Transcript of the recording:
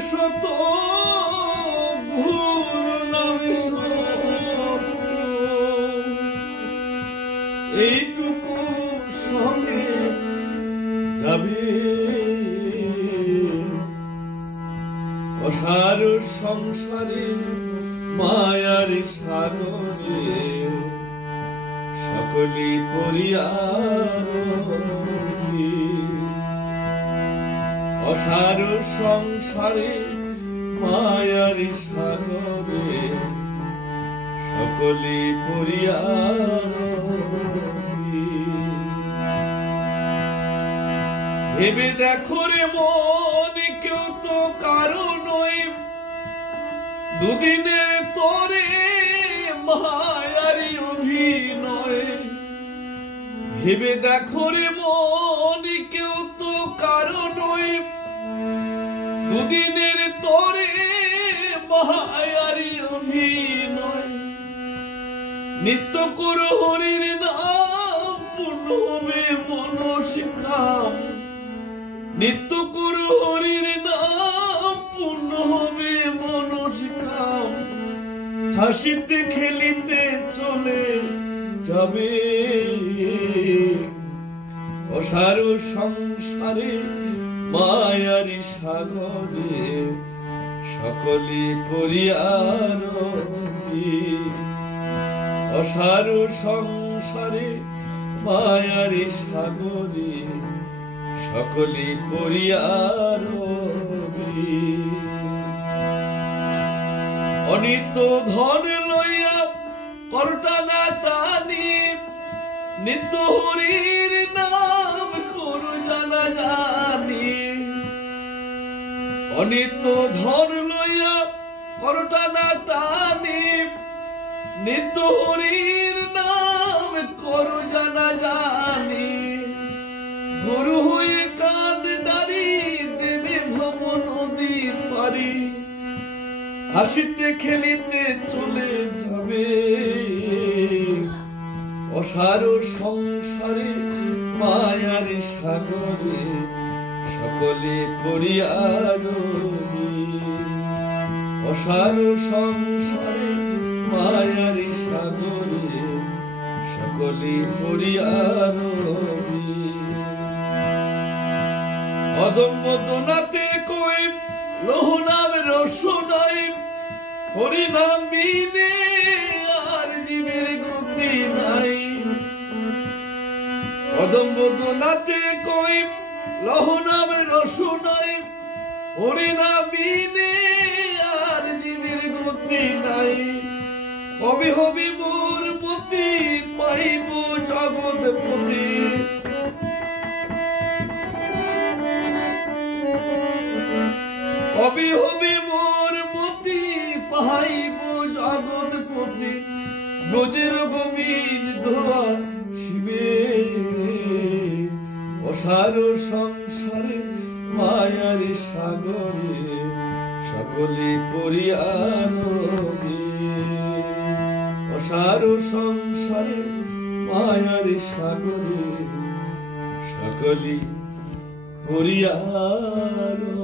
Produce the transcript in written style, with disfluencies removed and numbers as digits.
শত ঘূর্ণন শত এইটুকু সঙ্গে যাবে অসার সংসারে মায়ার সাগরে সকলি পরিয়ারী অসার সংসারে মায়ার সাগরে সকলি পরিয়ারী ভেবে দেখো রে মন কেউ তো কারো নয় দুদিনে তোরে মায়ারি অভিনয় ভেবে দেখো রে মন কেউ তো কারো নয় দুদিনের তোরে মায়ারি অভিনয় নিত্য কর হরির নাম পূর্ণ হবে মনস্কাম নিত্য কর হরির নাম পূর্ণ হবে মনস্কাম হাসিতে খেলিতে চলে যাবে অসার সংসারে মায়ারি সাগরে সকলি পরিয়ারী অসার সংসারে মায়ারি সাগরে সকলি পরিয়ারী অনিত ধন লইয়া করটানা টানি নিত্য হরির নাম করু জানা জানি অনিত ধন লইয়া করটানা টানি নিত্য হরির নাম করু জানা জানি গুরু হয়ে কান নারী দেবে ভব নদী পারি হাসিতে খেলিতে চলে যাবে অসার সংসারে মায়ার সাগরে সকলে পরিয়ারী অসার সংসারে মায়ার সাগরে সকলে পরিয়ারী অদম্য দোনাতে কই লৌহ নাম রসনাই হরি নাম বিনে আর জীবের গতি নাই অদম্য দোনাতে কই লৌহ নাম রসনাই হরি নাম বিনে আর জীবের গতি নাই কবে হবি মোর মতি পাইব জগৎপতি কবি হবি মোর মতি পাইব জগৎপতি ব্রজের গোবিন্দ ধোয়া শিবে অসার সংসারে মায়ার সাগরে সকলে পরিয়ারী অসার সংসারে মায়ার সাগরে সকলে পরিয়ারী